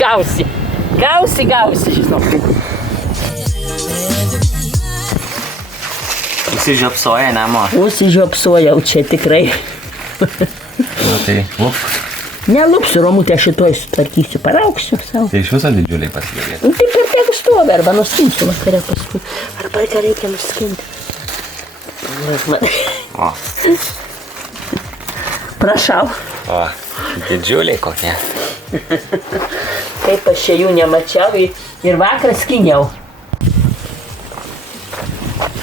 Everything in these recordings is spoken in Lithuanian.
gausi. Gausi, žinau. Užsižiopsoja, nemo. Užsižiopsojau čia tikrai. Nu, tai lupk. Nelupsiu, Romutė, šitoj sutvarkysiu, parauksiu savo. Tai iš viso didžiuliai pasidarėtų. Nu, tai per tiek stovi, arba nuskinsiu vakare paskui. Arba ką reikia nuskinti. O. Prašau. O, didžiuliai kokie. Kaip aš čia jų nemačiau ir vakar skiniau.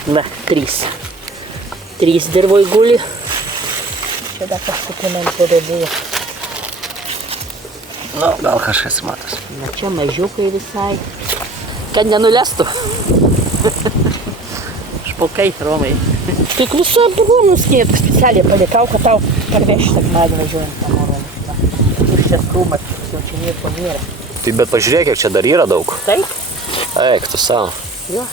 Va, 3. 3 dirvoj guli. Čia dar kažkokie man tada buvo. Nu, gal kažkas matos. Na čia mažiukai visai. Kad nenulestų. Špokai, Romai. Tik visų apgūnų skėt, specialiai palikau, kad tau parveši sekmadienį važiuojant tą Romą. Tuščias krūmas, jau čia nieko nėra. Tai bet pažiūrėk, kiek čia dar yra daug. Taip? Eik, tu savo. Jo.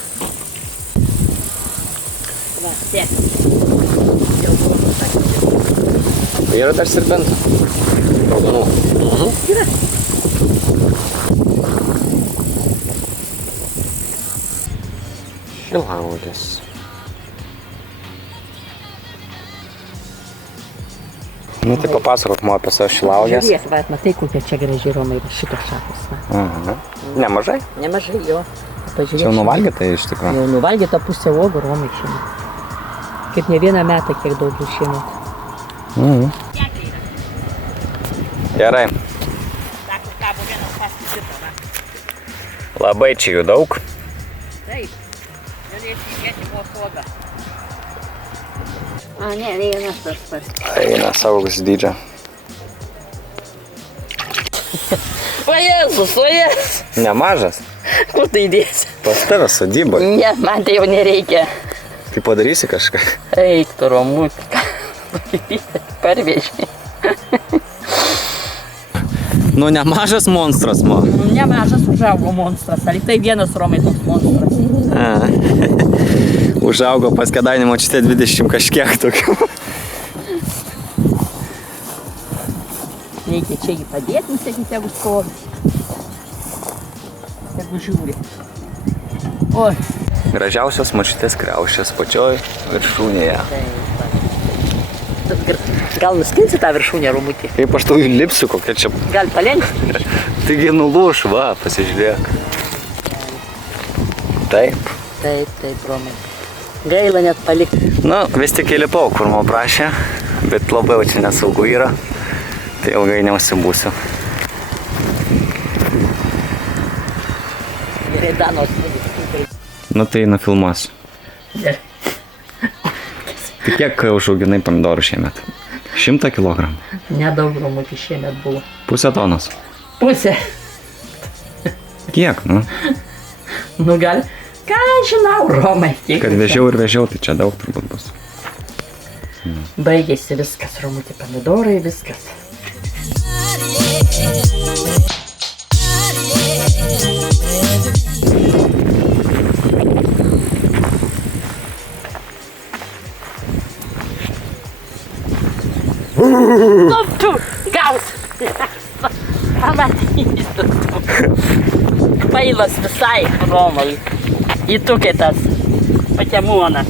Va, sėk. Jau buvo pasakyti. Tai yra dar serbentų. Raudonų. Yra. Šilaudės. Nu, tai papasakok man apie savo šilaudės. Žiūrėk, va, matai, kokia čia graži Romai, šitos šakos. Va. Nemažai? Nemažai, jo. Pažiūrėk. Čia jau nuvalgyta iš tikrųjų. Jau nuvalgyta pusė uogų Romai šiemet. Kaip ne vieną metą, kiek daugiau šiemet. Gerai. Labai čia jų daug. Taip. Galėsi įdėti buvo sodą. A, ne, vienas tas pats. Eina saugus dydžio. O Jėzus, o Jėzus. Nemažas. Kur tai įdėsi? Pas tave sodyboje. Ne, man tai jau nereikia. Tai padarysi kažką. Eik, tu Romutė. Parveži. Nu, nemažas monstras, man. Nemažas užaugo monstras. Ar tai vienas Romai toks monstras? Užaugo pas Kėdainių močiutę 20 kažkiek tokių. Reikia čia jį padėti, nusėkit, jeigu stovi. Jeigu žiūri. Oi. Gražiausios močiutės kriaušės pačioj viršūnėje. Gal nuskinsi tą viršūnę, Romutį? Kaip aš tau lipsiu, kokia čia... Gal palengsti? Taigi nulūš, va, pasižiūrėk. Taip. Taip, Romai. Gaila net palikti. Nu, vis tik įlipau, kur man prašė, bet labai čia nesaugu yra. Tai ilgai neužsibūsiu. Gerai, Danos. Nu, tai nufilmuosiu. Gerai. Tai kiek užauginai pomidorų šiemet? 100 kilogramų. Nedaug Romutį šiemet buvo. Pusę tonos. Pusė. Kiek, nu? Nu gal, ką žinau, Romai. Kad vežiau ir vežiau, tai čia daug turbūt bus. Baigėsi viskas, Romutį, pomidorai, viskas. Nu tu, gaus. Pamatysiu. Pailas visai, Romai. Įtukė tas patemonas.